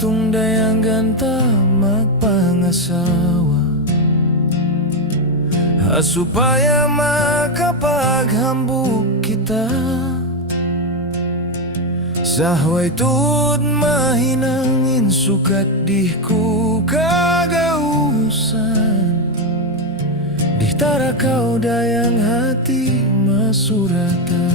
katong dayang ganta magpangasawa, supaya makapaghambog kita sa huway tuod mahinangin, sukat di ko kagausan. Di tarakaw dayang hati masuratan.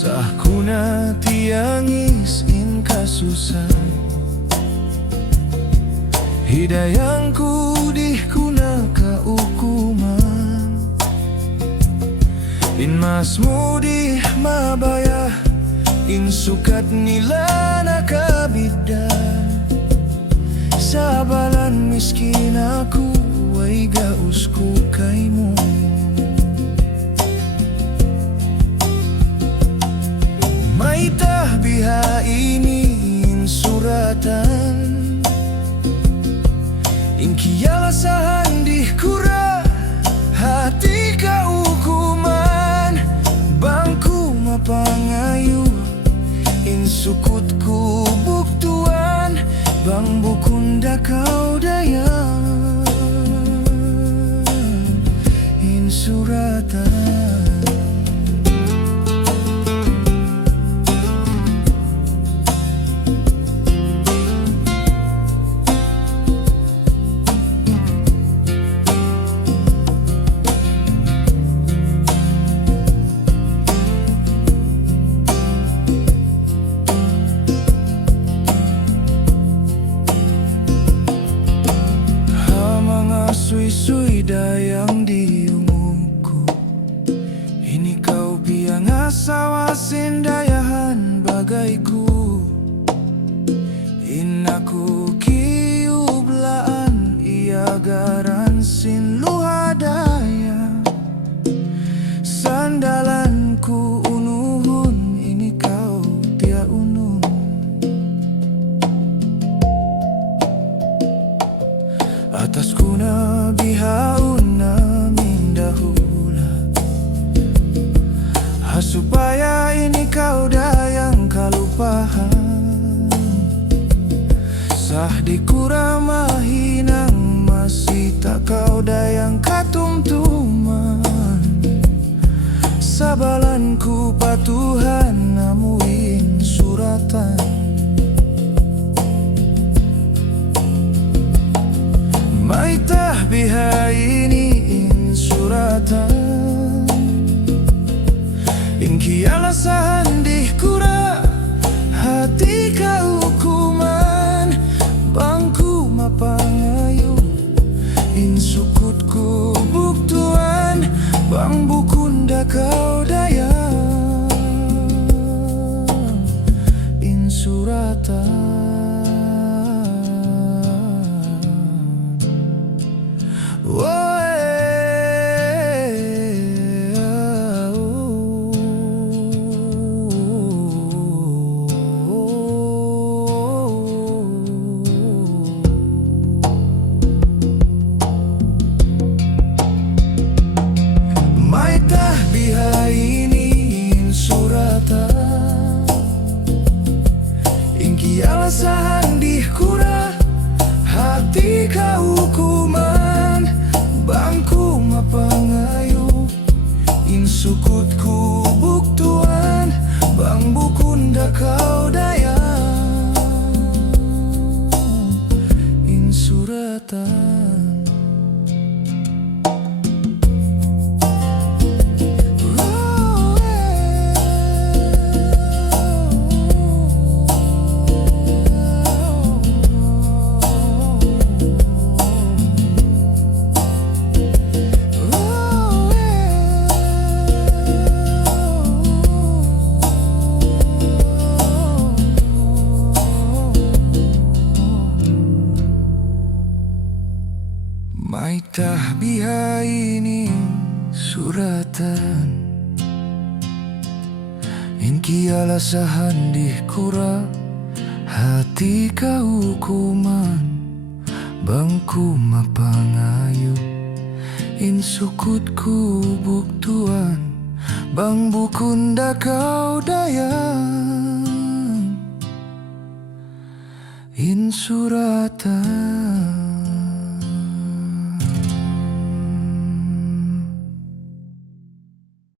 Sa kuna tiangis in kasusan, hidayang ku di kuna kaukuman. In mas mudi mabaya, in sukat nila nakabida. Sa balan miskin ako ay gaus ko kay mo. May tahbihainin suratan, inkialasahan di kura hati kaukuman. Bangku mapangayu, insukut ku buktuan. Bang bukunda kau dayan insuratan. Suy-suy dayang diungungku, ini kau biang asawa sindayahan bagaiku. Inaku kiublaan iya garan sin luhadaya. Sandalanku unuhun, ini kau tia unun. Atas kuna bihaun namin dahula, supaya ini kau dayang kalupahan. Sah di kuramahinang masih tak kau dayang katumtuman. Sabalanku patuhan namuin suratan. May tahbihainin suratan, inkialasahan di kura hati kaukuman. Bangku mapangayu, insukut ku buktuan. Bang bukunda kau dayang insuratan. Inkialasahan di kura hati kaukuman. Bangku mapangayu, insukut ku buktuan. Bang bukunda kau dayang insuratan. May tahbihainin suratan, inkialasahan di kura hati kaukuman. Bangku mapangayu, insukut ku buktuan. Bang bukunda kau dayang In suratan